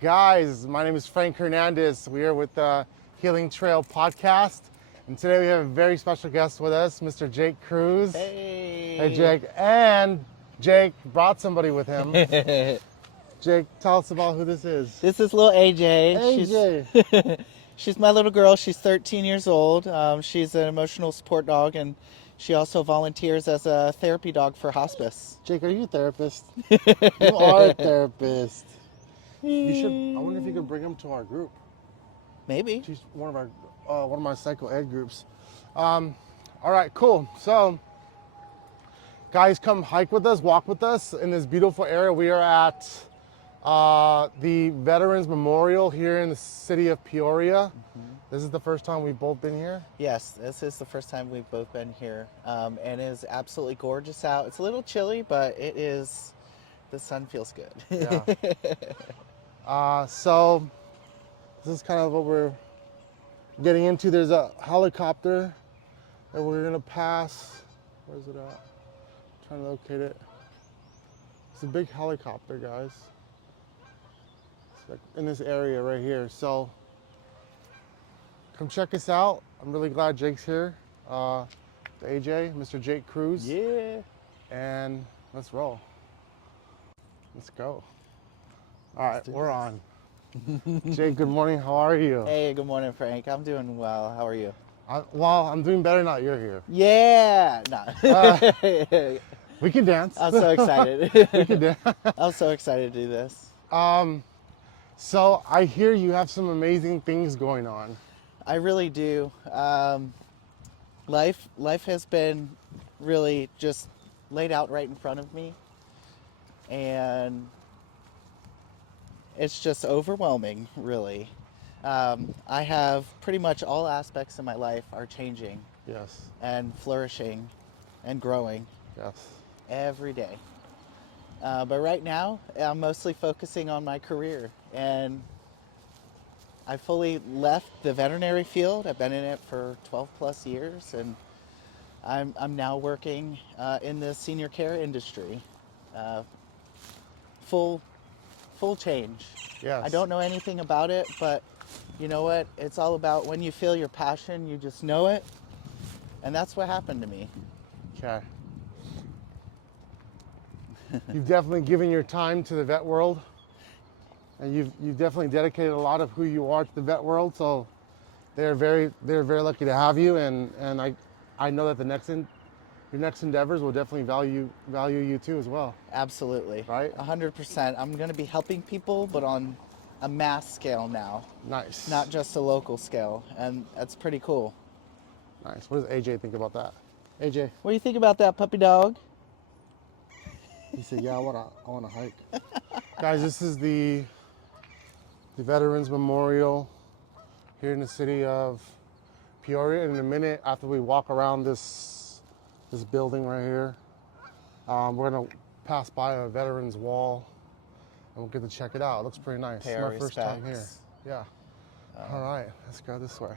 Guys, my name is Frank Hernandez. We are with the Healing Trail podcast. And today we have a very special guest with us, Mr. Jake Cruz. Hey. Hey, Jake. And Jake brought somebody with him. Jake, tell us about who this is. This is little AJ. AJ. She's my little girl. She's 13 years old. She's an emotional support dog, and she also volunteers as a therapy dog for hospice. Jake, are you a therapist? You are a therapist. You should. I wonder if you could bring him to our group. Maybe. She's one of my psycho ed groups. All right, cool. So, guys, come hike with us, walk with us in this beautiful area. We are at the Veterans Memorial here in the city of Peoria. Mm-hmm. This is the first time we've both been here. Yes, this is the first time we've both been here, and it is absolutely gorgeous out. It's a little chilly, but it is. The sun feels good. Yeah. So this is kind of what we're getting into. There's a helicopter that we're gonna pass. Where's it at? I'm trying to locate it. It's a big helicopter, guys. It's like in this area right here. So come check us out. I'm really glad Jake's here. AJ, Mr. Jake Cruz. Yeah. And let's roll. Let's go. All right, we're on. Jake, good morning. How are you? Hey, good morning, Frank. I'm doing well. How are you? I'm doing better now you're here. Yeah. No. We can dance. I'm so excited. We can dance. I'm so excited to do this. So I hear you have some amazing things going on. I really do. Life has been really just laid out right in front of me. And it's just overwhelming, really. I have pretty much all aspects of my life are changing. Yes. And flourishing and growing. Yes. Every day. But right now, I'm mostly focusing on my career. And I fully left the veterinary field. I've been in it for 12 plus years. And I'm now working in the senior care industry. Full change. Yes. I don't know anything about it, but you know what? It's all about when you feel your passion, you just know it. And that's what happened to me. Okay. You've definitely given your time to the vet world. And you've definitely dedicated a lot of who you are to the vet world. So they're very lucky to have you, and I know that your next endeavors will definitely value you too as well. Absolutely. Right? 100%. I'm going to be helping people, but on a mass scale now. Nice. Not just a local scale, and that's pretty cool. Nice. What does AJ think about that? AJ? What do you think about that, puppy dog? He said, "Yeah, I want to hike." Guys, this is the Veterans Memorial here in the city of Peoria. In a minute, after we walk around this building right here, we're gonna pass by a veterans wall, and we'll get to check it out. It looks pretty nice. Pay It's our my first time here. respects. Yeah. All right, let's go this way.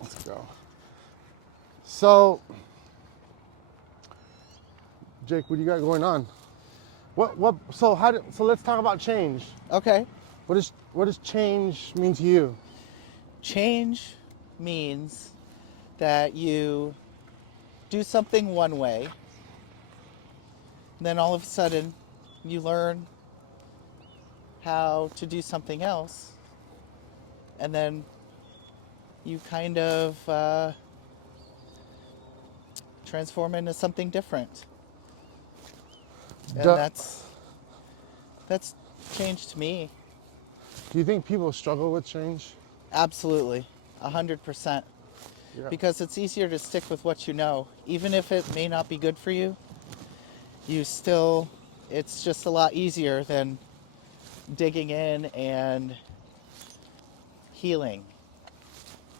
Let's go. So, Jake, what do you got going on? So let's talk about change. Okay. What does change mean to you? Change means that you do something one way, then all of a sudden you learn how to do something else, and then you kind of transform into something different. And that's change to me. Do you think people struggle with change? Absolutely, 100%. Yeah. Because it's easier to stick with what you know, even if it may not be good for you. It's just a lot easier than digging in and healing.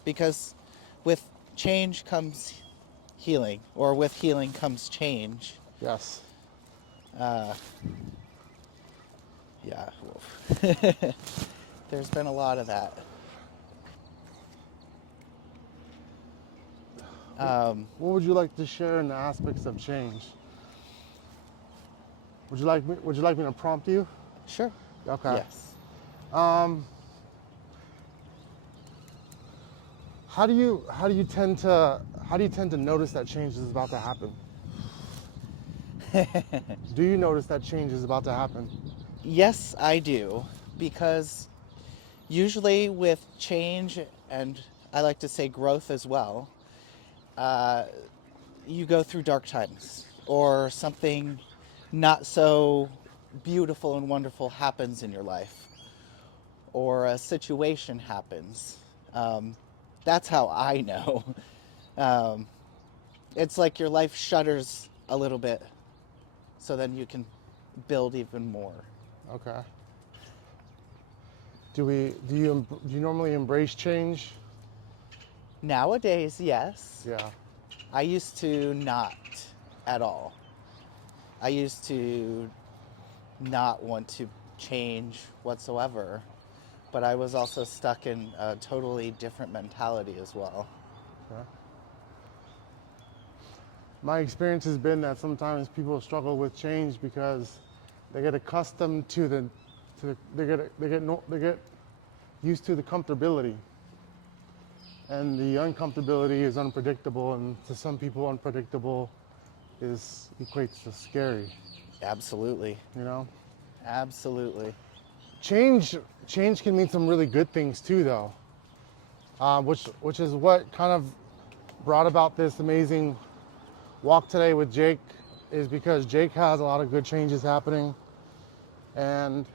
Because with change comes healing, or with healing comes change. Yes. Yeah. There's been a lot of that. What would you like to share in the aspects of change? Would you like me to prompt you? Sure. Okay. Yes. Um, how do you tend to notice that change is about to happen? Do you notice that change is about to happen? Yes, I do. Because usually with change, and I like to say growth as well, you go through dark times or something not so beautiful and wonderful happens in your life or a situation happens. That's how I know. Um, it's like your life shutters a little bit so then you can build even more. Okay. Do you normally embrace change? Nowadays, yes. Yeah. I used to not at all. I used to not want to change whatsoever, but I was also stuck in a totally different mentality as well. Okay. My experience has been that sometimes people struggle with change because they get accustomed to they get used to the comfortability, and the uncomfortability is unpredictable, and to some people, unpredictable is equates to scary. Absolutely. You know, Absolutely. change can mean some really good things too, though. Which is what kind of brought about this amazing walk today with Jake, is because Jake has a lot of good changes happening, and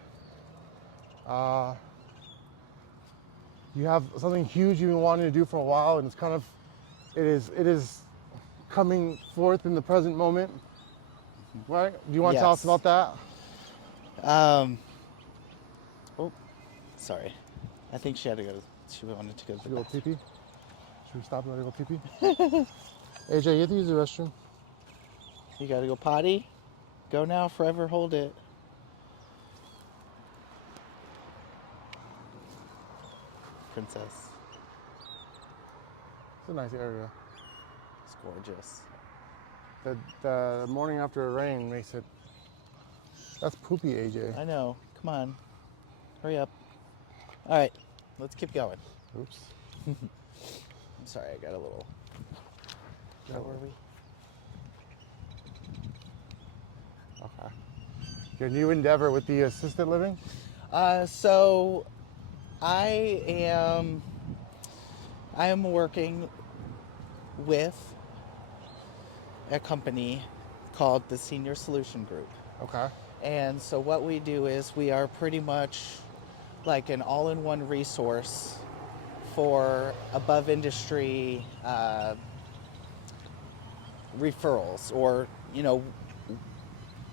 uh, you have something huge you've been wanting to do for a while, and it is coming forth in the present moment, right? Do you want to tell us Yes. about that? Um, oh, sorry. I think she wanted to go to Should the we go pee bathroom. pee? Should we stop and let her go pee pee? AJ, you have to use the restroom. You gotta go potty? Go now, forever hold it. Princess. It's a nice area. It's gorgeous. The morning after a rain makes it. That's poopy, AJ. I know. Come on. Hurry up. All right. Let's keep going. Oops. I'm sorry, I got a little. Where were we? Okay. Your new endeavor with the assisted living? So I am working with a company called the Senior Solution Group. Okay. And so what we do is we are pretty much like an all-in-one resource for above industry referrals, or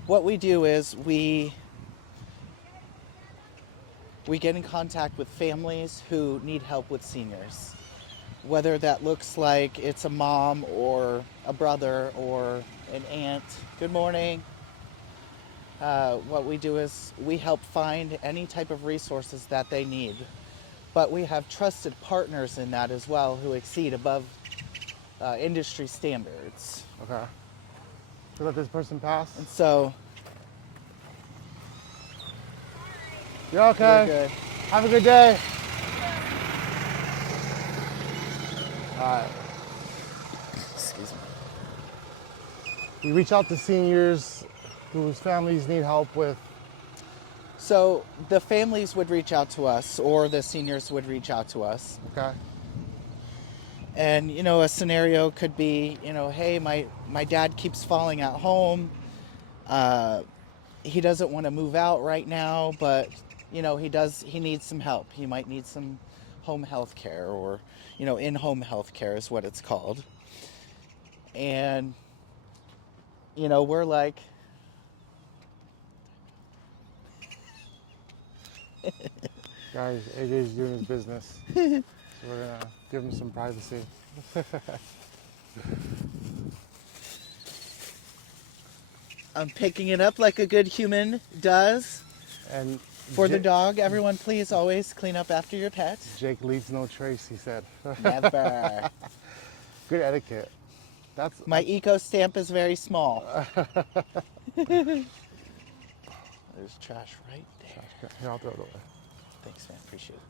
what we do is we get in contact with families who need help with seniors, whether that looks like it's a mom or a brother or an aunt. Good morning. What we do is we help find any type of resources that they need, but we have trusted partners in that as well who exceed above industry standards. Okay. To let this person pass? And so You're okay. we're good. Have a good day. All right. Excuse me. You reach out to seniors whose families need help with. So the families would reach out to us, or the seniors would reach out to us. Okay. And, a scenario could be, hey, my dad keeps falling at home. He doesn't want to move out right now, but, he needs some help. He might need some home health care, or, in-home health care is what it's called. And, we're like, Guys, AJ's doing his business. So we're going to give him some privacy. I'm picking it up like a good human does. And For the dog, everyone please always clean up after your pet. Jake leaves no trace, he said. Never. Good etiquette. My eco stamp is very small. There's trash right there. Trash can. Here, I'll throw it away. Thanks, man. Appreciate it.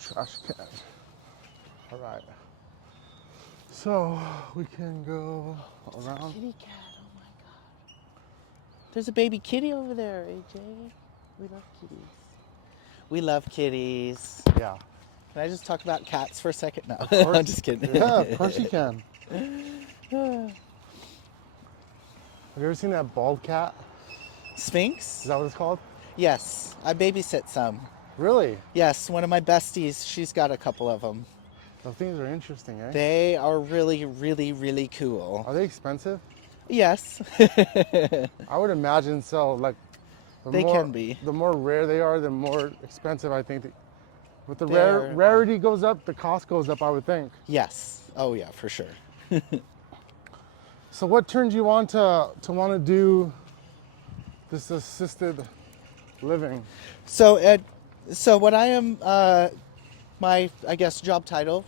Trash can. All right. So we can go around. Kitty cat. Oh my god. There's a baby kitty over there, AJ. We love kitties. We love kitties. Yeah. Can I just talk about cats for a second? No, Of course. I'm just kidding. Yeah, of course you can. Have you ever seen that bald cat? Sphinx? Is that what it's called? Yes, I babysit some. Really? Yes, one of my besties, she's got a couple of them. Those things are interesting, eh? They are really, really, really cool. Are they expensive? Yes. I would imagine so. Like, They can be. The more rare they are, the more expensive I think. With the They're- rarity goes up, the cost goes up, I would think. Yes. Oh yeah, for sure. So what turned you on to want to do this assisted living? So, so what I am, my I guess job title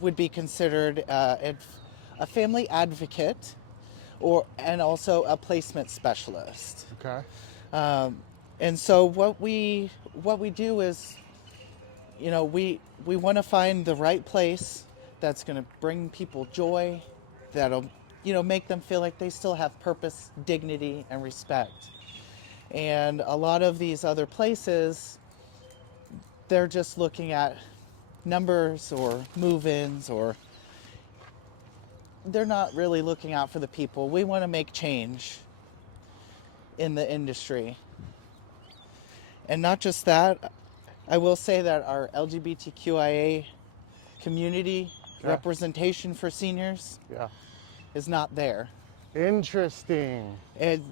would be considered a family advocate, and also a placement specialist. Okay. And so what we do is, you know, we want to find the right place that's going to bring people joy, that'll, you know, make them feel like they still have purpose, dignity, and respect. And a lot of these other places, they're just looking at numbers or move-ins, or they're not really looking out for the people. We want to make change in the industry. And not just that, I will say that our LGBTQIA community representation for seniors is not there. Interesting. And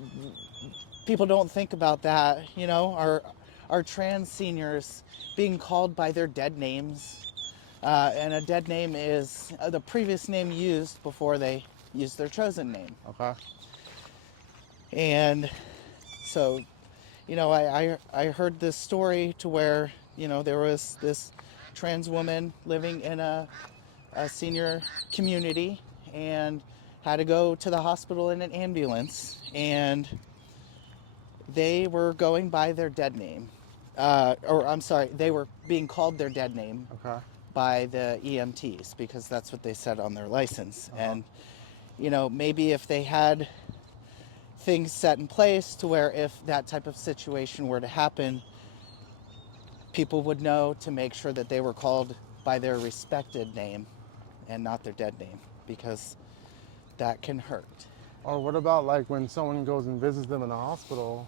people don't think about that, you know, our trans seniors being called by their dead names. And a dead name is the previous name used before they used their chosen name. Okay. And so, you know, I heard this story to where, you know, there was this trans woman living in a senior community and had to go to the hospital in an ambulance, and they were going by their dead name. Or I'm sorry, they were being called their dead name by the EMTs because that's what they said on their license. And, you know, maybe if they had things set in place to where if that type of situation were to happen, people would know to make sure that they were called by their respected name and not their dead name, because that can hurt. Or what about like when someone goes and visits them in the hospital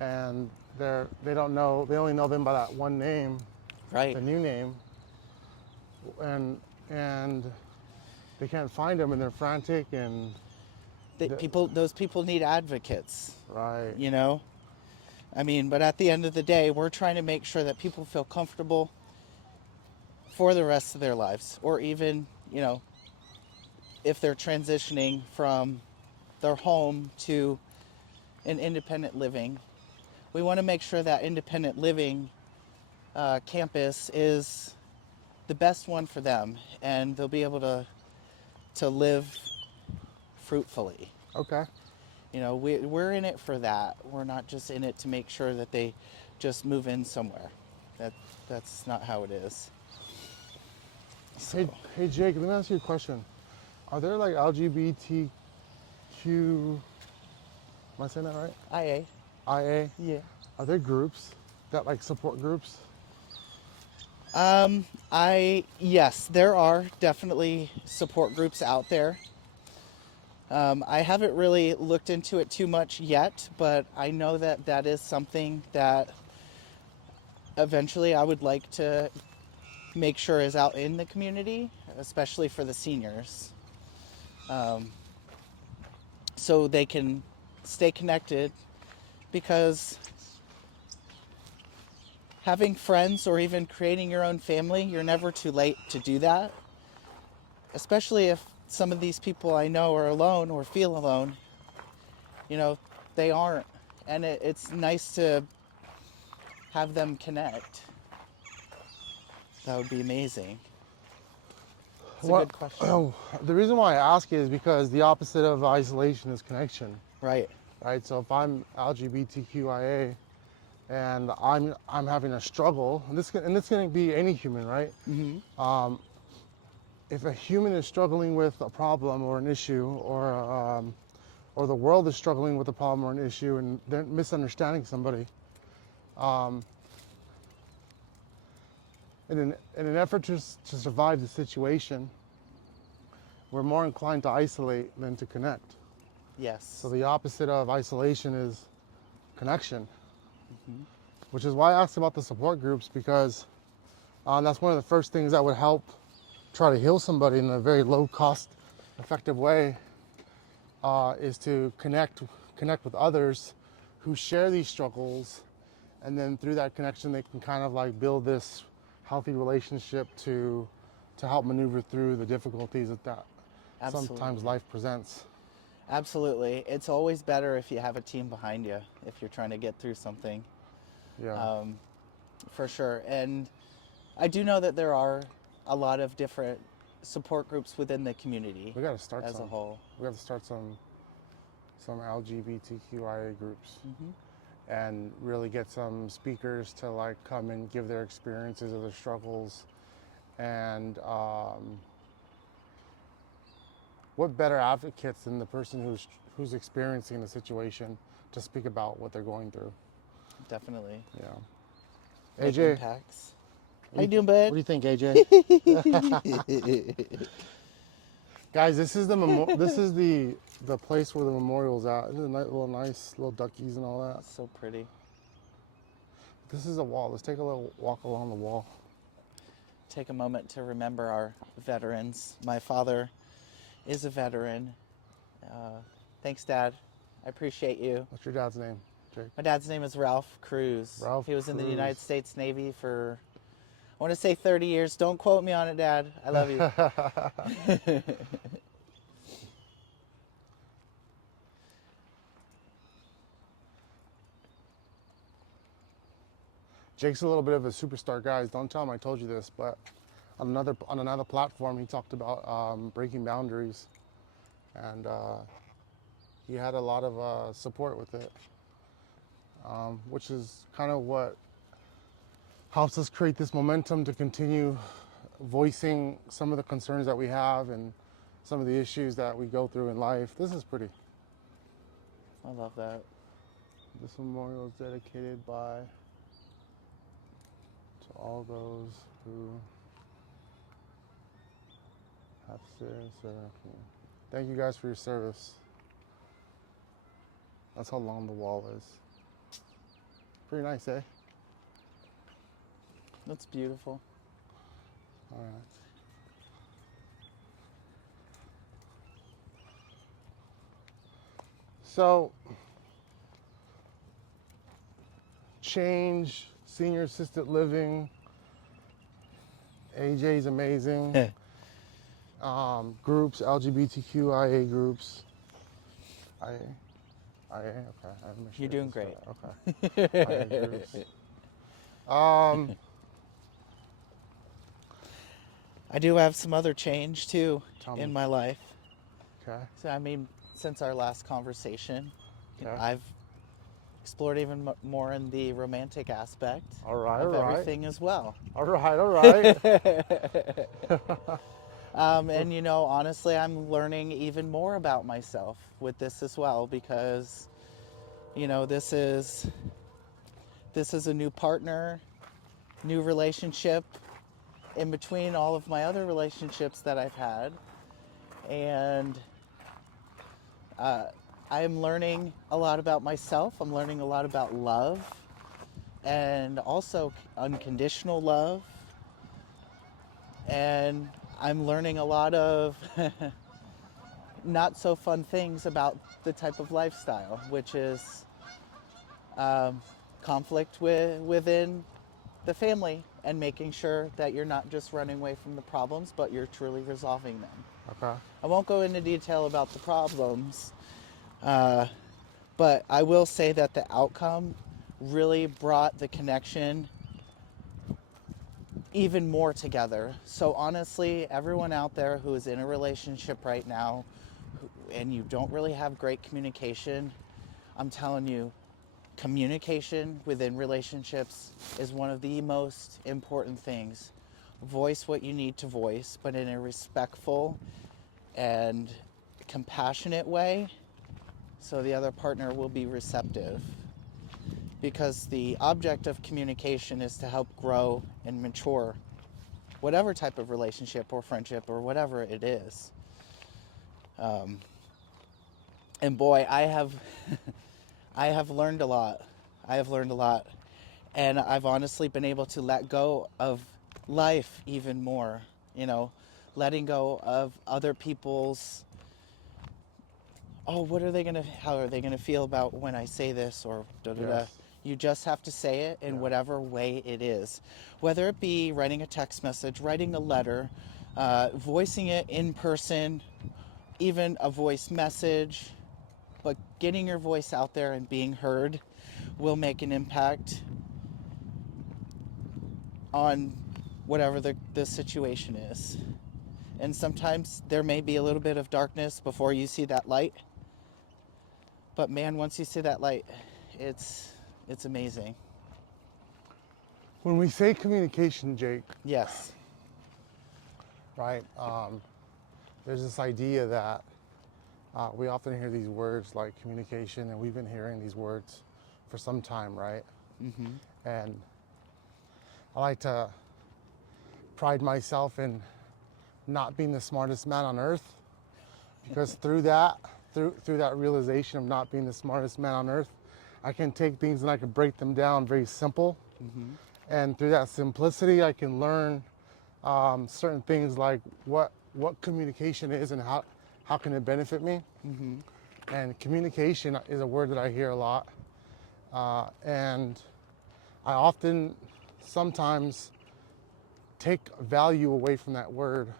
and they don't know, they only know them by that one name, Right. the new name, and they can't find them and they're frantic and Those people need advocates. right. You know? I mean, but at the end of the day, we're trying to make sure that people feel comfortable for the rest of their lives, or even, you know, if they're transitioning from their home to an independent living. We want to make sure that independent living campus is the best one for them, and they'll be able to live fruitfully. Okay. You know, we're in it for that. We're not just in it to make sure that they just move in somewhere. That's not how it is. So. Hey Jake, let me ask you a question. Are there like LGBTQ, am I saying that right? IA. IA? Yeah. Are there groups that like support groups? Yes, there are definitely support groups out there. I haven't really looked into it too much yet, but I know that that is something that eventually I would like to make sure is out in the community, especially for the seniors, so they can stay connected, because having friends or even creating your own family, you're never too late to do that, especially if some of these people I know are alone or feel alone. You know, they aren't, and it's nice to have them connect. That would be amazing. It's a good question. The reason why I ask is because the opposite of isolation is connection, Right. right? So if I'm LGBTQIA and I'm having a struggle, and this can be any human, right? If a human is struggling with a problem or an issue, or the world is struggling with a problem or an issue, and they're misunderstanding somebody, in an effort to survive the situation, we're more inclined to isolate than to connect. Yes. So the opposite of isolation is connection, which is why I asked about the support groups, because that's one of the first things that would help try to heal somebody in a very low cost, effective way, is to connect with others who share these struggles, and then through that connection they can kind of like build this healthy relationship to help maneuver through the difficulties that Absolutely. sometimes life presents. Absolutely. It's always better if you have a team behind you if you're trying to get through something. Yeah. For sure. And I do know that there are a lot of different support groups within the community. We got to start as some. a whole. We have to start some LGBTQIA groups, and really get some speakers to like come and give their experiences of their struggles, and what better advocates than the person who's experiencing the situation to speak about what they're going through. Definitely. Yeah. Make AJ, impacts. How you doing, bud? what do you think, AJ? Guys, this is the place where the memorial's at. Isn't it nice little duckies and all that? So pretty. This is a wall. Let's take a little walk along the wall. Take a moment to remember our veterans. My father is a veteran. Thanks, Dad. I appreciate you. What's your dad's name, Jake? My dad's name is Ralph Cruz. Ralph He was in the Cruz. United States Navy for, I want to say 30 years. Don't quote me on it, Dad. I love you. Jake's a little bit of a superstar, guys. Don't tell him I told you this, but on another platform, he talked about breaking boundaries, and he had a lot of support with it, which is kind of what helps us create this momentum to continue voicing some of the concerns that we have and some of the issues that we go through in life. This is pretty. I love that. This memorial is dedicated to all those who have served. Thank you guys for your service. That's how long the wall is. Pretty nice, eh? That's beautiful. All right. So, change, senior assisted living, AJ's amazing. Groups, LGBTQIA groups. IA, okay. I'm sure You're doing it's great. Okay. IA groups. I do have some other change too Tell me. in my life. Okay. So I mean, since our last conversation, Okay. I've explored even more in the romantic aspect All right. of everything as well. All right. And you know, honestly, I'm learning even more about myself with this as well, because you know, this is a new partner, new relationship in between all of my other relationships that I've had, and I am learning a lot about myself. I'm learning a lot about love, and also unconditional love, and I'm learning a lot of not so fun things about the type of lifestyle, which is conflict within the family, and making sure that you're not just running away from the problems, but you're truly resolving them. Okay. I won't go into detail about the problems, but I will say that the outcome really brought the connection even more together. So honestly, everyone out there who is in a relationship right now and you don't really have great communication, I'm telling you, communication within relationships is one of the most important things. Voice what you need to voice, but in a respectful and compassionate way, so the other partner will be receptive. Because the object of communication is to help grow and mature whatever type of relationship or friendship or whatever it is. And boy, I have I have learned a lot. I have learned a lot. And I've honestly been able to let go of life even more, you know, letting go of other people's, oh, how are they gonna feel about when I say this, or da da da. Yes. You just have to say it in whatever way it is. Whether it be writing a text message, writing a letter, voicing it in person, even a voice message, but getting your voice out there and being heard will make an impact on whatever the situation is. And sometimes there may be a little bit of darkness before you see that light. But man, once you see that light, it's amazing. When we say communication, Jake, Yes. right? There's this idea that we often hear these words like communication, and we've been hearing these words for some time, right? Mm-hmm. And I like to pride myself in not being the smartest man on earth, because through that realization of not being the smartest man on earth, I can take things and I can break them down very simple. Mm-hmm. And through that simplicity, I can learn certain things like what communication is and how can it benefit me. Mm-hmm. And communication is a word that I hear a lot, and I often sometimes take value away from that word.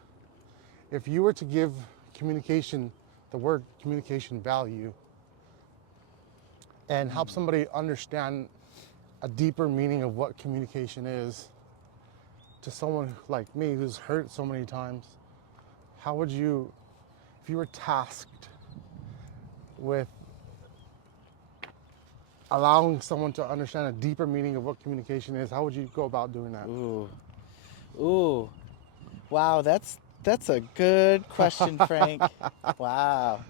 If you were to give communication, the word communication, value, and help somebody understand a deeper meaning of what communication is, to someone like me who's heard it so many times, how would you, if you were tasked with allowing someone to understand a deeper meaning of what communication is, how would you go about doing that? Ooh. Wow, that's a good question, Frank. Wow.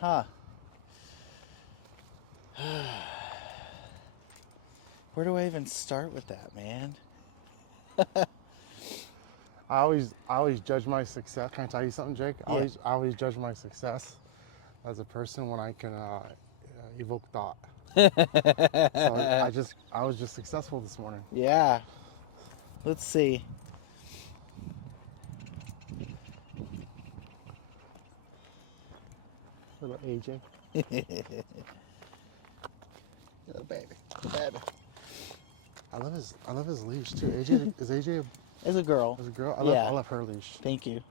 Huh. Where do I even start with that, man? I always judge my success. Can I tell you something, Jake? Yeah. I always judge my success as a person when I can evoke thought. So I was just successful this morning. Yeah. Let's see. Little AJ. Little baby. I love his leash too. AJ is AJ As a girl. as a girl? I love her leash. Thank you.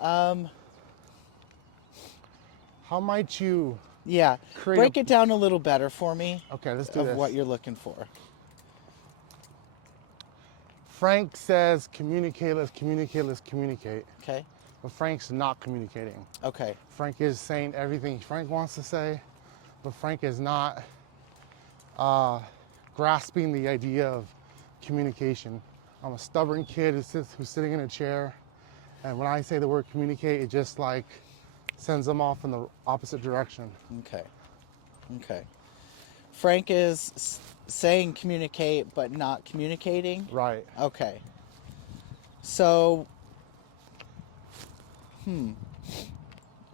How might you Break it down a little better for me. Okay, let's do of this. what you're looking for. Frank says communicate, let's communicate. Okay. But Frank's not communicating. Okay. Frank is saying everything Frank wants to say, but Frank is not grasping the idea of communication. I'm a stubborn kid who's sitting in a chair, and when I say the word communicate, it just like sends them off in the opposite direction. Okay. Frank is saying communicate, but not communicating? Right. Okay. So,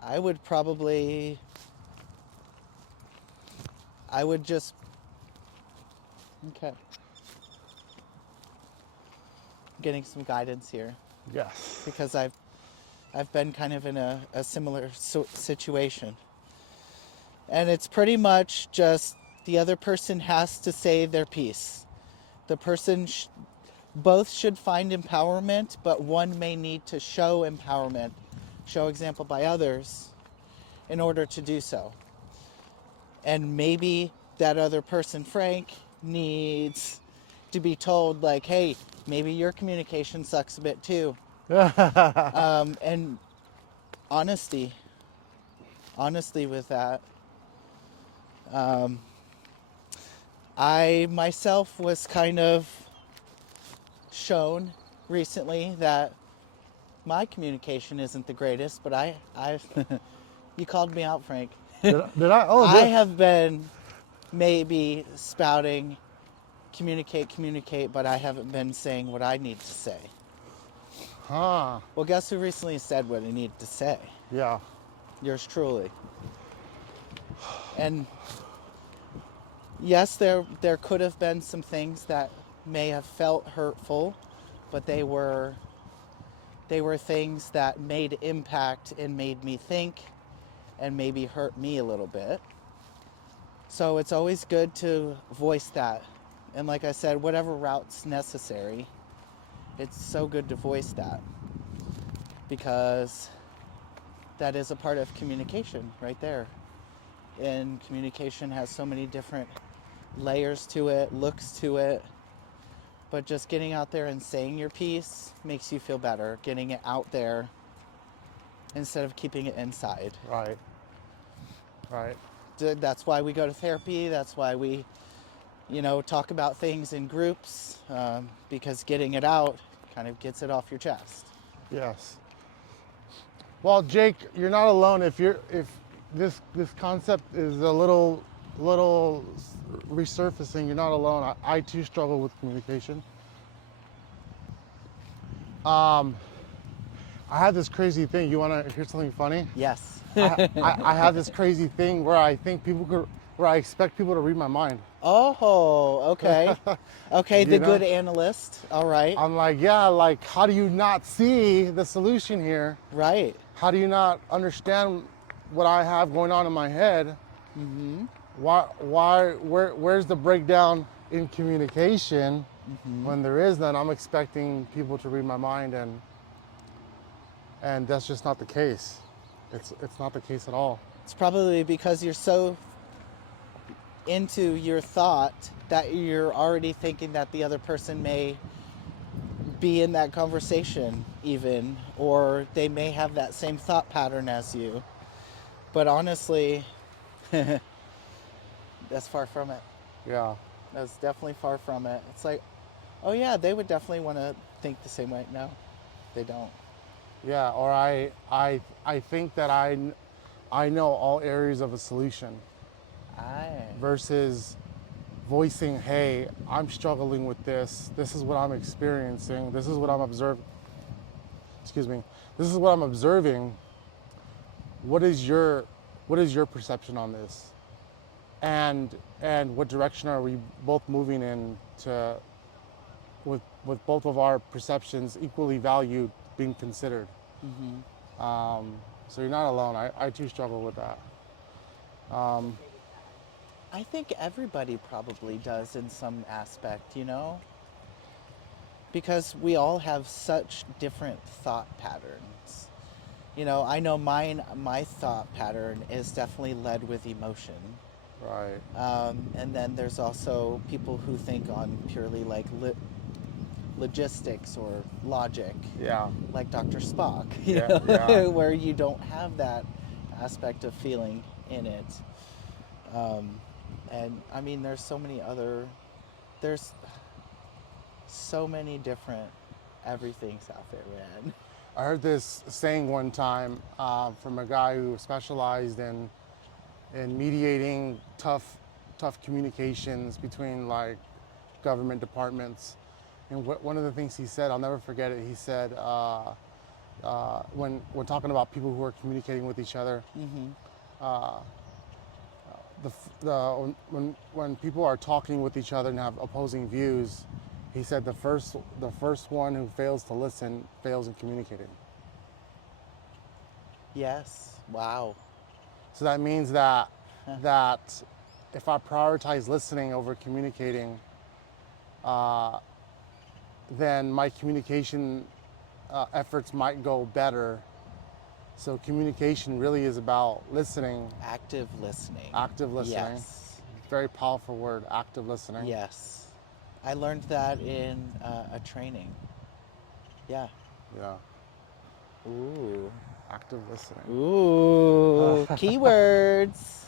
I would just, okay. Getting some guidance here, Yes. because I've been kind of in a similar situation. And it's pretty much just the other person has to say their piece. The person, both should find empowerment, but one may need to show empowerment, show example by others in order to do so. And maybe that other person, Frank, needs to be told like, hey, maybe your communication sucks a bit too. And honesty with that. I myself was kind of shown recently that my communication isn't the greatest, but I you called me out, Frank. Did I? Oh, I good. have been maybe spouting communicate, but I haven't been saying what I need to say. Huh. Well, guess who recently said what I needed to say? Yeah. Yours truly. And yes, there could have been some things that may have felt hurtful, but they were things that made impact and made me think and maybe hurt me a little bit. So it's always good to voice that. And like I said, whatever route's necessary, it's so good to voice that, because that is a part of communication right there. And communication has so many different layers to it, looks to it. But just getting out there and saying your piece makes you feel better. Getting it out there instead of keeping it inside. Right. Right. That's why we go to therapy. That's why we, talk about things in groups, because getting it out kind of gets it off your chest. Yes. Well, Jake, you're not alone. If this concept is a little resurfacing, you're not alone. I too struggle with communication. I have this crazy thing. You want to hear something funny? Yes. I have this crazy thing where I expect people to read my mind. Oh, okay. Okay, the You know? good analyst. All right. I'm like, yeah, like, how do you not see the solution here? Right. How do you not understand what I have going on in my head? Mm-hmm. Where's the breakdown in communication when there is none? I'm expecting people to read my mind, and that's just not the case. It's not the case at all. It's probably because you're so into your thought that you're already thinking that the other person may be in that conversation even, or they may have that same thought pattern as you. But honestly, that's far from it. Yeah. That's definitely far from it. It's like, oh yeah, they would definitely want to think the same way. No, they don't. Yeah, or I think that I know all areas of a solution versus voicing, hey, I'm struggling with this. This is what I'm experiencing. This is what I'm observing. Excuse me. This is what I'm observing. What is your perception on this? And what direction are we both moving in to with both of our perceptions equally valued being considered? Mm-hmm. So you're not alone. I too struggle with that. I think everybody probably does in some aspect, because we all have such different thought patterns. I know my thought pattern is definitely led with emotion. Right. And then there's also people who think on purely like logistics or logic. Yeah. Like Dr. Spock, Yeah. where you don't have that aspect of feeling in it. And I mean, there's so many different everythings out there, man. I heard this saying one time from a guy who specialized in mediating tough communications between like government departments. And one of the things he said, I'll never forget it. He said when talking about people who are communicating with each other, when people are talking with each other and have opposing views, he said the first one who fails to listen fails in communicating. Yes. Wow. So that means that if I prioritize listening over communicating, then my communication efforts might go better. So communication really is about listening. Active listening. Active listening. Yes. Very powerful word, active listening. Yes. I learned that in a training. Yeah. Yeah. Ooh. Active listening. Ooh. Keywords.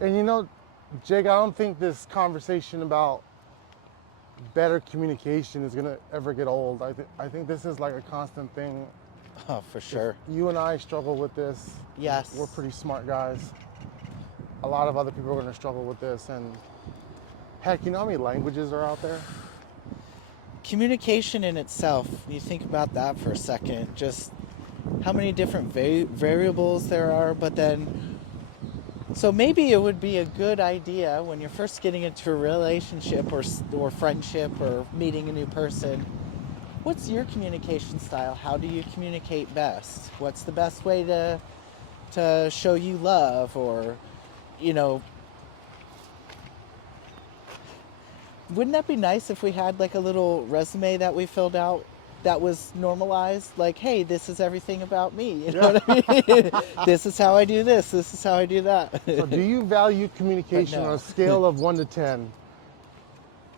And you know, Jake, I don't think this conversation about better communication is gonna ever get old. I think this is like a constant thing. Oh, for If sure. you and I struggle with this. Yes. We're pretty smart guys. A lot of other people are gonna struggle with this, and heck, you know how many languages are out there? Communication in itself, you think about that for a second, just how many different variables there are, but then, so maybe it would be a good idea when you're first getting into a relationship or friendship or meeting a new person. What's your communication style? How do you communicate best? What's the best way to show you love? Or, you know, wouldn't that be nice if we had like a little resume that we filled out that was normalized? Like, hey, this is everything about me. You know what I mean? This is how I do this. This is how I do that. So do you value communication no. on a scale of 1 to 10?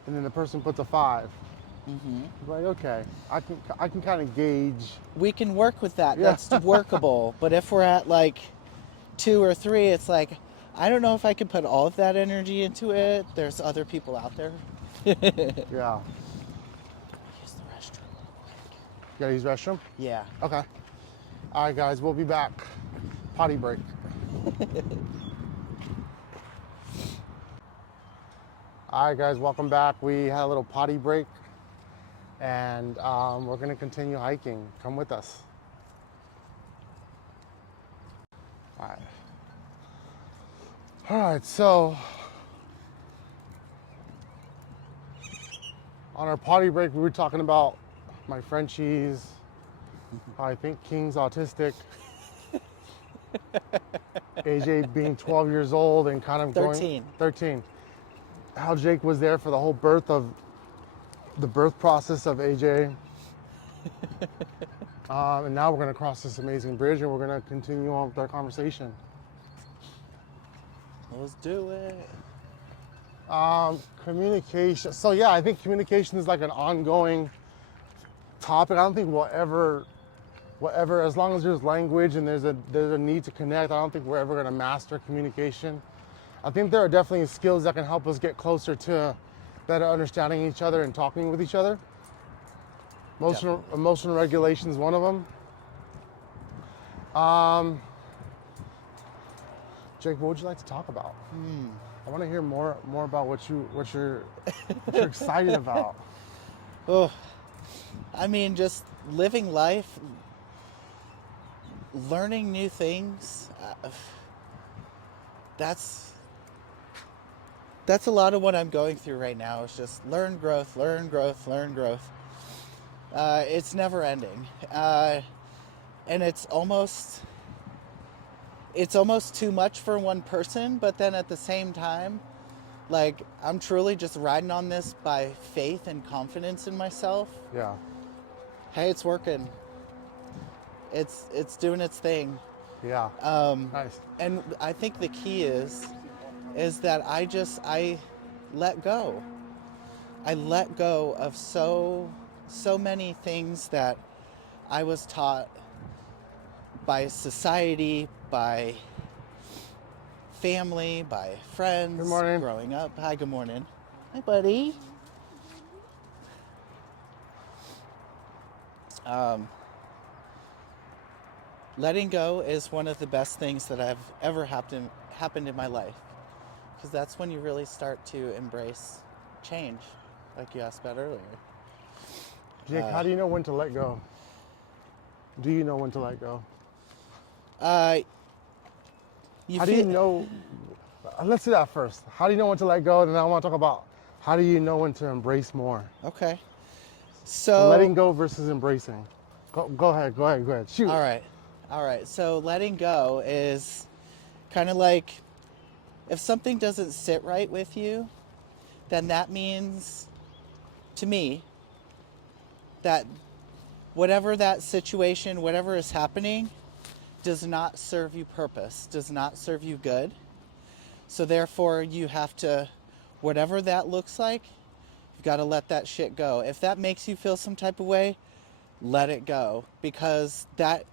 And then the person puts a 5. Like, okay, I can kind of gauge. We can work with that. Yeah. That's workable. But if we're at like 2 or 3, it's like, I don't know if I can put all of that energy into it. There's other people out there. Yeah. Use the restroom. You gotta use the restroom? Yeah. Okay. All right, guys, we'll be back. Potty break. All right, guys, welcome back. We had a little potty break, and we're gonna continue hiking. Come with us. All right. All right, so on our potty break, we were talking about my Frenchies. I think King's autistic. AJ being 12 years old and kind of 13. 13. How Jake was there for the whole birth process of AJ. And now we're going to cross this amazing bridge and we're going to continue on with our conversation. Let's do it. Communication. So yeah, I think communication is like an ongoing topic. I don't think we'll ever, as long as there's language and there's a need to connect, I don't think we're ever going to master communication. I think there are definitely skills that can help us get closer to better understanding each other and talking with each other. Emotional regulation is one of them. Jake, what would you like to talk about? I want to hear more about what you're excited about. Oh, I mean, just living life, learning new things. That's a lot of what I'm going through right now. It's just learn, growth, learn, growth, learn, growth. It's never ending, and it's almost too much for one person. But then at the same time, like, I'm truly just riding on this by faith and confidence in myself. Yeah. Hey, it's working. It's doing its thing. Yeah. Nice. And I think the key is that I let go. I let go of so many things that I was taught by society, by family, by friends. Good morning. Growing up. Hi, good morning. Hi, buddy. Letting go is one of the best things that have ever happened in my life, because that's when you really start to embrace change, like you asked about earlier. Jake, how do you know when to let go? Do you know when to let go? How do you know? Let's do that first. How do you know when to let go? And then I want to talk about how do you know when to embrace more? Okay. So letting go versus embracing. Go ahead. Shoot. All right. So letting go is kind of like, if something doesn't sit right with you, then that means, to me, that whatever that situation, whatever is happening, does not serve you purpose, does not serve you good. So therefore, you have to, whatever that looks like, you've got to let that shit go. If that makes you feel some type of way, let it go, because that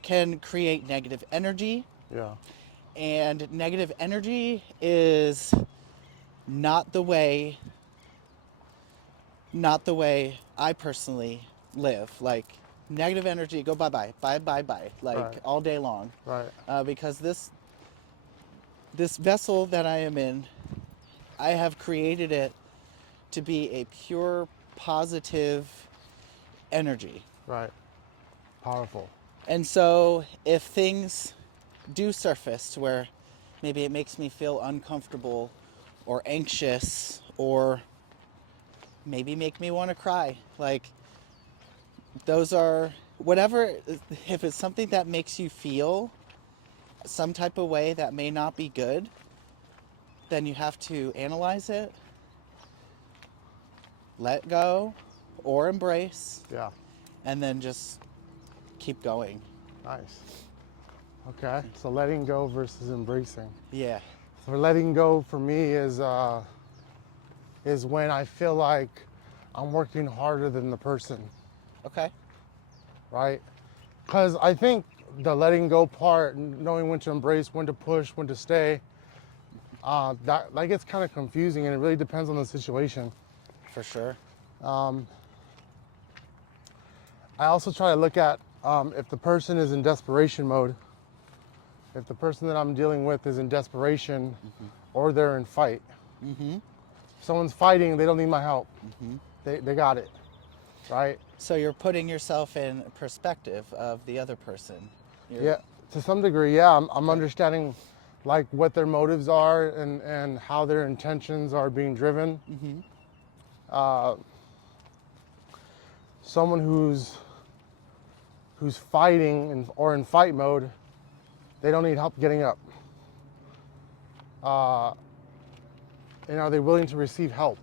can create negative energy, Yeah. and negative energy is not the way I personally live. Like, negative energy, go bye-bye, bye-bye-bye, like Right. all day long. Right. Because this vessel that I am in, I have created it to be a pure, positive energy. Right. Powerful. And so if things do surface to where maybe it makes me feel uncomfortable or anxious or maybe make me want to cry, like, those are whatever, if it's something that makes you feel some type of way that may not be good, then you have to analyze it, let go or embrace, Yeah. and then just keep going. Nice. Okay. So letting go versus embracing. Yeah. So letting go for me is when I feel like I'm working harder than the person, Okay. right? Because I think the letting go part, knowing when to embrace, when to push, when to stay, that gets kind of confusing, and it really depends on the situation. For sure. I also try to look at if the person is in desperation mode, if the person that I'm dealing with is in desperation, or they're in fight. Mm-hmm. If someone's fighting, they don't need my help. They got it, right? So you're putting yourself in perspective of the other person. Yeah, to some degree, yeah. I'm understanding like what their motives are and how their intentions are being driven. Someone who's fighting or in fight mode, they don't need help getting up. And are they willing to receive help?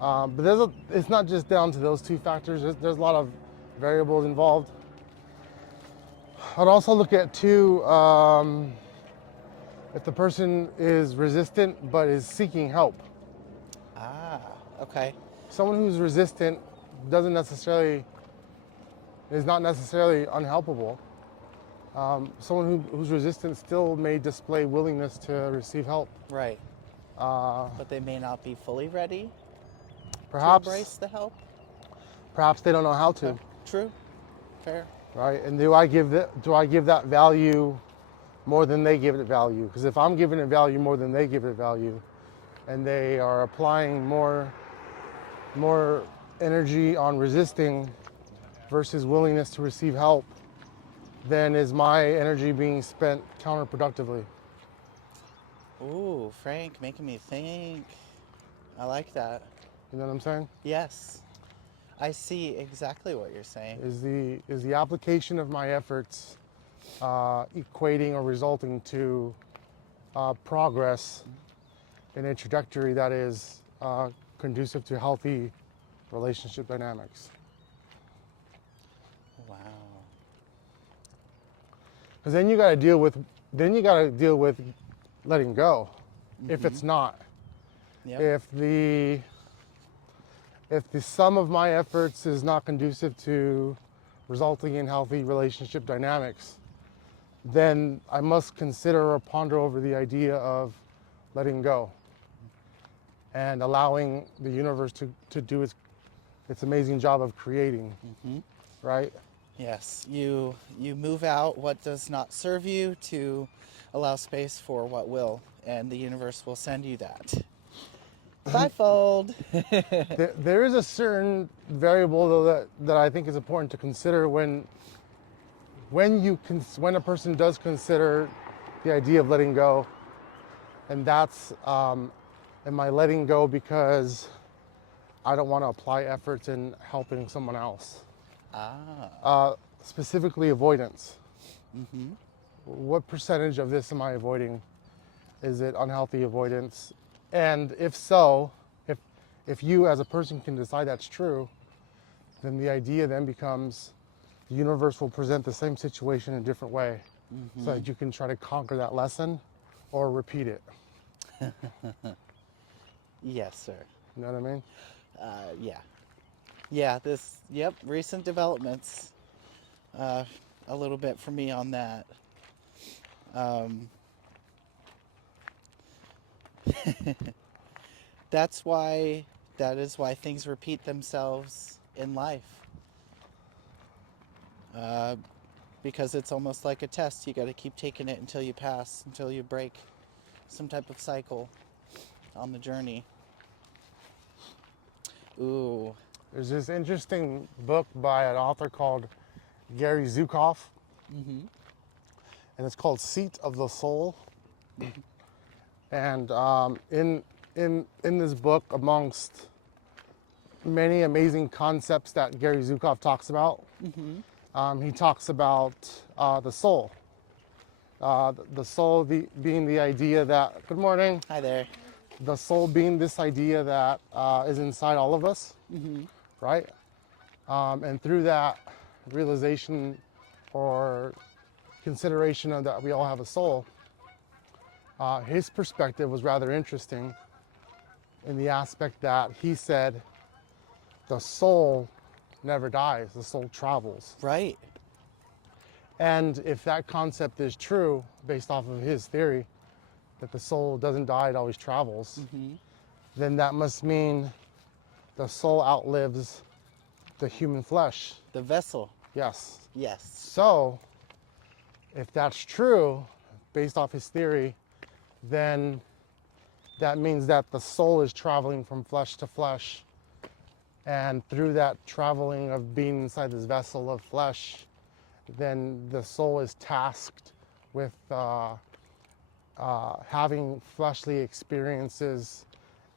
But it's not just down to those two factors. There's a lot of variables involved. I'd also look at too, if the person is resistant but is seeking help. Ah, okay. Someone who's resistant is not necessarily unhelpable. Someone who's resistant still may display willingness to receive help. Right. But they may not be fully ready to embrace Perhaps, the help. perhaps they don't know how to, True. Fair. right? And do I give that value more than they give it value? Because if I'm giving it value more than they give it value, and they are applying more energy on resisting versus willingness to receive help, then is my energy being spent counterproductively? Ooh, Frank, making me think. I like that. You know what I'm saying? Yes. I see exactly what you're saying. Is the application of my efforts equating or resulting to progress in a trajectory that is conducive to healthy relationship dynamics? Wow. Because then you got to deal with letting go. If it's not, Yep. if the sum of my efforts is not conducive to resulting in healthy relationship dynamics, then I must consider or ponder over the idea of letting go and allowing the universe to do its amazing job of creating, right? Yes. You move out what does not serve you to allow space for what will, and the universe will send you that. Fivefold. There is a certain variable though that I think is important to consider when a person does consider the idea of letting go, and that's am I letting go because I don't want to apply efforts in helping someone else? Specifically avoidance. What percentage of this am I avoiding? Is it unhealthy avoidance? And if so, if you as a person can decide that's true, then the idea then becomes the universe will present the same situation in a different way, so that you can try to conquer that lesson or repeat it. Yes, sir. You know what I mean? Yeah. Yeah, recent developments. A little bit for me on that. Um, that's why, that is why things repeat themselves in life. Because it's almost like a test. You got to keep taking it until you pass, until you break some type of cycle on the journey. Ooh. There's this interesting book by an author called Gary Zukav, Mm-hmm. and it's called Seat of the Soul. And in this book, amongst many amazing concepts that Gary Zukav talks about, he talks about the soul. The soul being the idea that, good morning, Hi there. the soul being this idea that is inside all of us, right? And through that realization or consideration of that we all have a soul, his perspective was rather interesting in the aspect that he said the soul never dies, the soul travels. Right. And if that concept is true, based off of his theory, that the soul doesn't die, it always travels, then that must mean the soul outlives the human flesh. The vessel. Yes. Yes. So, if that's true, based off his theory, then that means that the soul is traveling from flesh to flesh. And through that traveling of being inside this vessel of flesh, then the soul is tasked with having fleshly experiences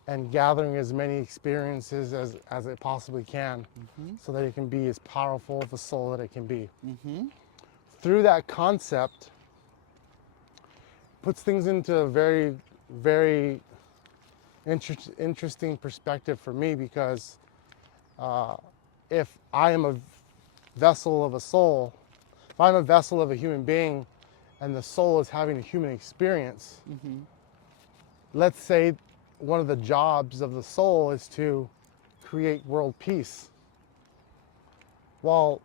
and gathering as many experiences as it possibly can, so that it can be as powerful of a soul that it can be. Through that concept, puts things into a very, very interesting perspective for me, because if I am a vessel of a soul, if I'm a vessel of a human being and the soul is having a human experience, let's say one of the jobs of the soul is to create world peace. Well,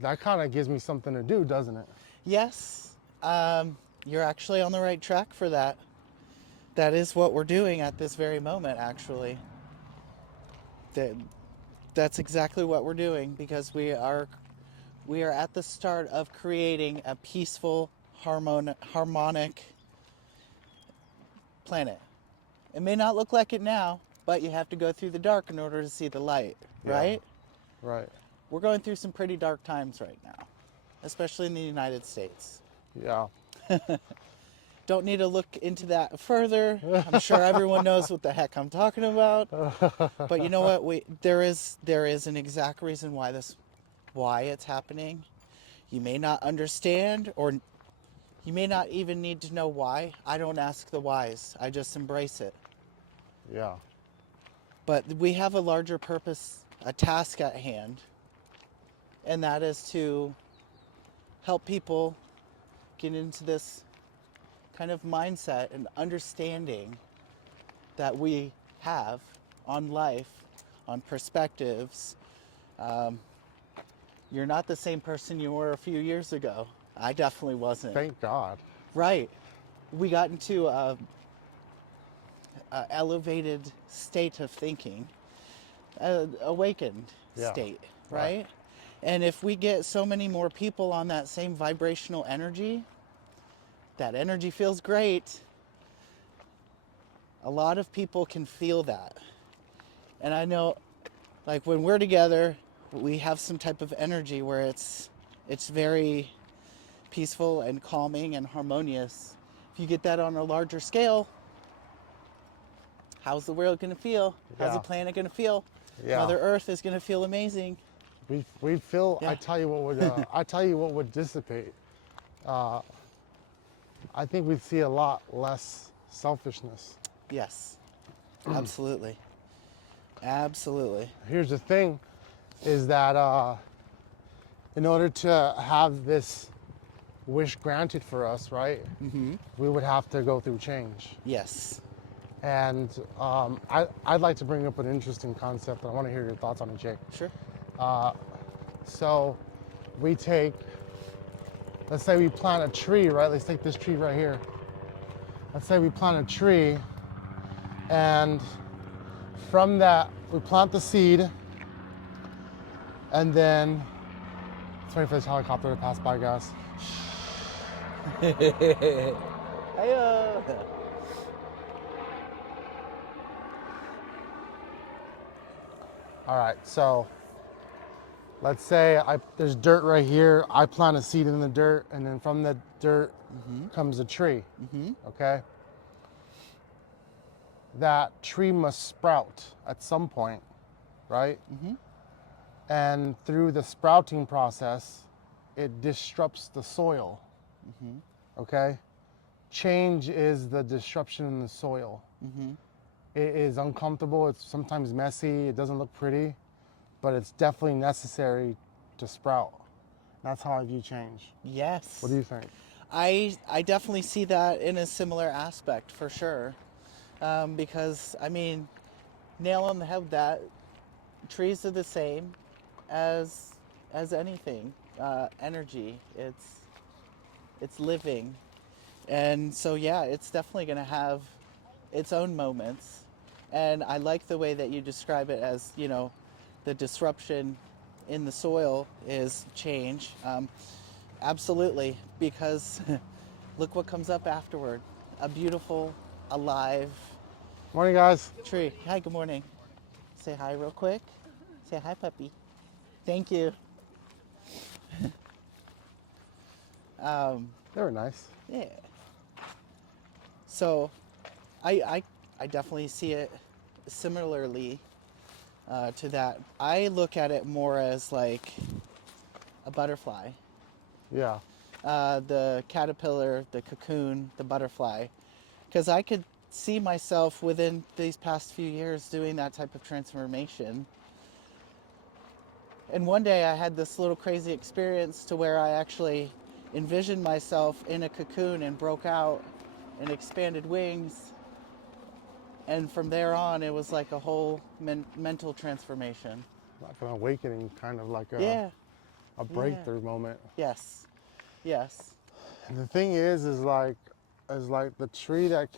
that kind of gives me something to do, doesn't it? Yes. You're actually on the right track for that. That is what we're doing at this very moment, actually. That's exactly what we're doing, because we are at the start of creating a peaceful, harmonic planet. It may not look like it now, but you have to go through the dark in order to see the light, right? Yeah, right. We're going through some pretty dark times right now, especially in the United States. Yeah. Don't need to look into that further. I'm sure everyone knows what the heck I'm talking about. But you know what? There is an exact reason why it's happening. You may not understand, or you may not even need to know why. I don't ask the whys. I just embrace it. Yeah. But we have a larger purpose, a task at hand, and that is to help people get into this kind of mindset and understanding that we have on life, on perspectives. You're not the same person you were a few years ago. I definitely wasn't. Thank God. Right. We got into a elevated state of thinking, awakened Yeah. state, Right. right? And if we get so many more people on that same vibrational energy, that energy feels great. A lot of people can feel that. And I know, like, when we're together, we have some type of energy where it's very peaceful and calming and harmonious. If you get that on a larger scale, how's the world going to feel? How's the Yeah. planet going to feel? Yeah. Mother Earth is going to feel amazing. We feel. Yeah. I tell you what would dissipate. I think we'd see a lot less selfishness. Yes, absolutely. Absolutely. Here's the thing, is that in order to have this wish granted for us, right? We would have to go through change. Yes. And I'd like to bring up an interesting concept, and I want to hear your thoughts on it, Jake. Sure. So we take, let's say we plant a tree, right? Let's take this tree right here. Let's say we plant a tree, and from that, we plant the seed, and then, let's wait for this helicopter to pass by, guys. Hi-yo. All right, so let's say there's dirt right here. I plant a seed in the dirt, and then from the dirt comes a tree, okay? That tree must sprout at some point, right? And through the sprouting process, it disrupts the soil, okay? Change is the disruption in the soil. It is uncomfortable, it's sometimes messy, it doesn't look pretty, but it's definitely necessary to sprout. That's how I view change. Yes. What do you think? I definitely see that in a similar aspect for sure. Because, I mean, nail on the head that trees are the same as anything. Energy, it's living. And so, yeah, it's definitely going to have its own moments. And I like the way that you describe it as, you know, the disruption in the soil is change. Absolutely, because look what comes up afterward. A beautiful, alive Morning, guys. tree. Hi, good morning. Say hi real quick. Say hi, puppy. Thank you. They were nice. Yeah. So, I definitely see it similarly to that. I look at it more as like a butterfly. Yeah. The caterpillar, the cocoon, the butterfly. Because I could see myself within these past few years doing that type of transformation. And one day I had this little crazy experience to where I actually envisioned myself in a cocoon and broke out and expanded wings. And from there on, it was like a whole mental transformation. Like an awakening, kind of like Yeah. a breakthrough moment. Yes. Yes. And the thing is like the tree that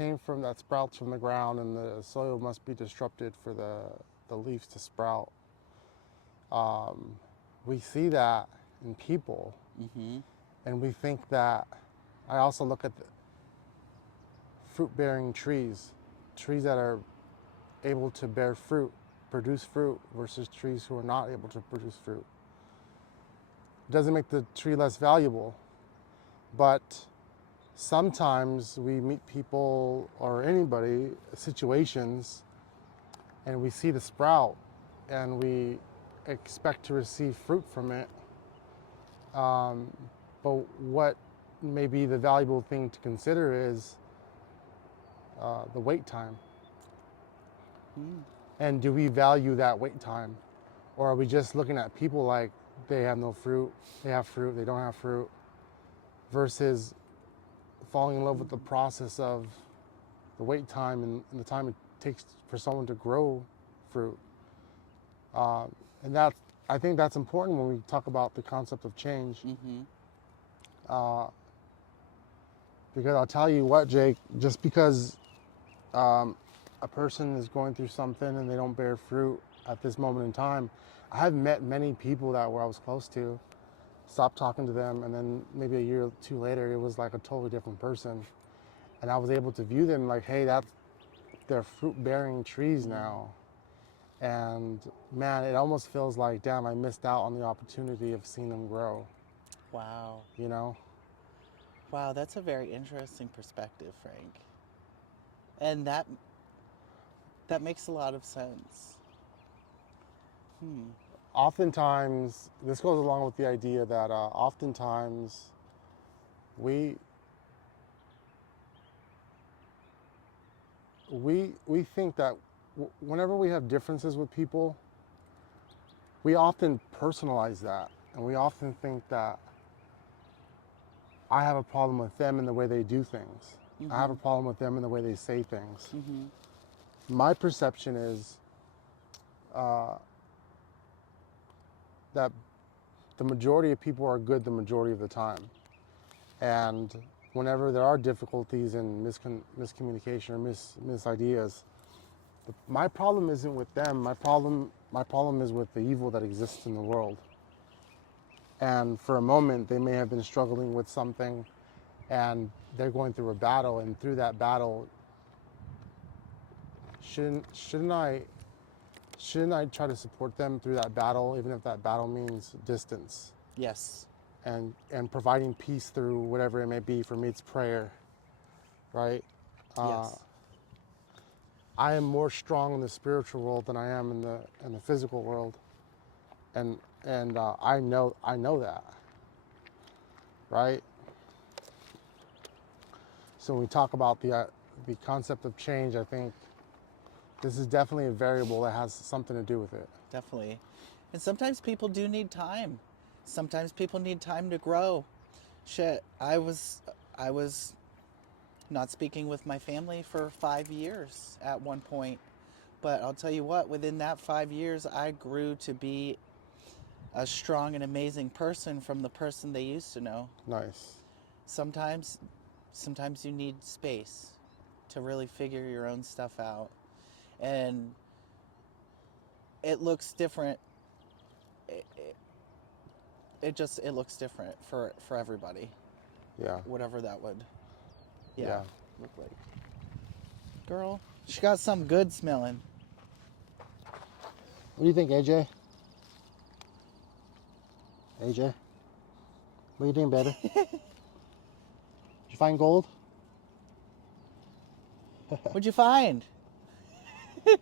sprouts from the ground, and the soil must be disrupted for the leaves to sprout. We see that in people, and we think that. I also look at the fruit-bearing trees that are able to bear fruit, produce fruit, versus trees who are not able to produce fruit. It doesn't make the tree less valuable, but sometimes we meet people or anybody, situations, and we see the sprout and we expect to receive fruit from it. But what may be the valuable thing to consider is the wait time. And do we value that wait time? Or are we just looking at people like they have no fruit, they have fruit, they don't have fruit, versus falling in love with the process of the wait time and the time it takes for someone to grow fruit. And I think that's important when we talk about the concept of change. Because I'll tell you what, Jake, just because a person is going through something and they don't bear fruit at this moment in time, I have met many people that where I was close to, stopped talking to them, and then maybe a year or two later, it was like a totally different person. And I was able to view them like, hey, they're fruit-bearing trees now. And man, it almost feels like, damn, I missed out on the opportunity of seeing them grow. Wow. You know? Wow, that's a very interesting perspective, Frank. And that makes a lot of sense. Oftentimes, this goes along with the idea that oftentimes we think that whenever we have differences with people, we often personalize that, and we often think that I have a problem with them in the way they do things. I have a problem with them in the way they say things. My perception is that the majority of people are good the majority of the time. And whenever there are difficulties and miscommunication or misideas, my problem isn't with them. My problem is with the evil that exists in the world. And for a moment, they may have been struggling with something, and they're going through a battle. And through that battle, shouldn't I try to support them through that battle, even if that battle means distance? Yes. And providing peace through whatever it may be. For me, it's prayer, right? Yes. I am more strong in the spiritual world than I am in the physical world, and I know that, right? So when we talk about the concept of change, I think this is definitely a variable that has something to do with it. Definitely. And sometimes people do need time. Sometimes people need time to grow. Shit, I was not speaking with my family for 5 years at one point. But I'll tell you what, within that 5 years, I grew to be a strong and amazing person from the person they used to know. Nice. Sometimes you need space to really figure your own stuff out. And it looks different. It looks different for everybody. Yeah. Whatever that would Yeah. look like. Girl, she got something good smelling. What do you think, AJ? AJ? What do you think, baby? Did you find gold? What'd you find? She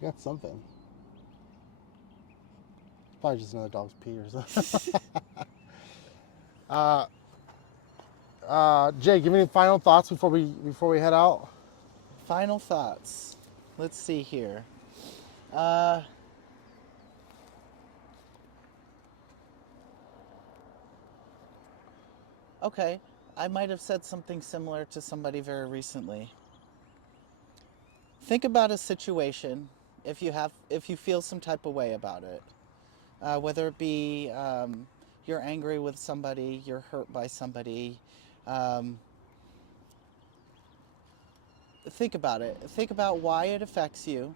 got something. Probably just another dog's pee or something. Jay, give me any final thoughts before we head out. Final thoughts. Let's see here. Okay, I might have said something similar to somebody very recently. Think about a situation if you feel some type of way about it, whether it be you're angry with somebody, you're hurt by somebody. Think about it. Think about why it affects you,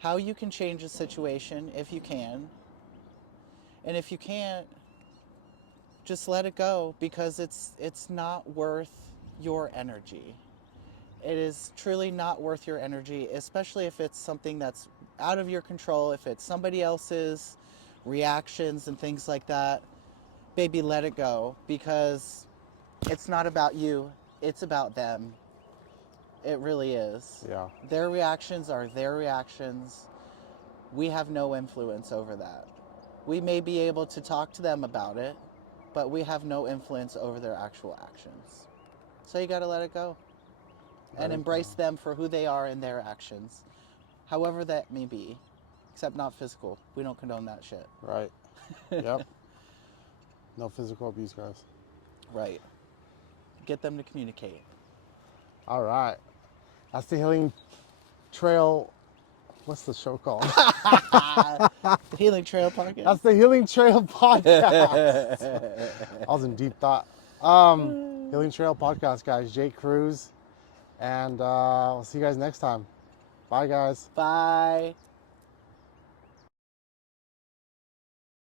how you can change a situation if you can, and if you can't, just let it go, because it's not worth your energy. It is truly not worth your energy, especially if it's something that's out of your control, if it's somebody else's reactions and things like that. Baby, let it go, because it's not about you, it's about them. It really is. Yeah. Their reactions are their reactions. We have no influence over that. We may be able to talk to them about it, but we have no influence over their actual actions. So you got to let it go and embrace them for who they are in their actions, however that may be, except not physical. We don't condone that shit. Right. Yep. No physical abuse, guys. Right. Get them to communicate. All right. That's the Healing Trail. What's the show called? The Healing Trail Podcast. That's the Healing Trail Podcast. I was in deep thought. Healing Trail Podcast, guys. Jake Cruz. And we'll see you guys next time. Bye, guys. Bye.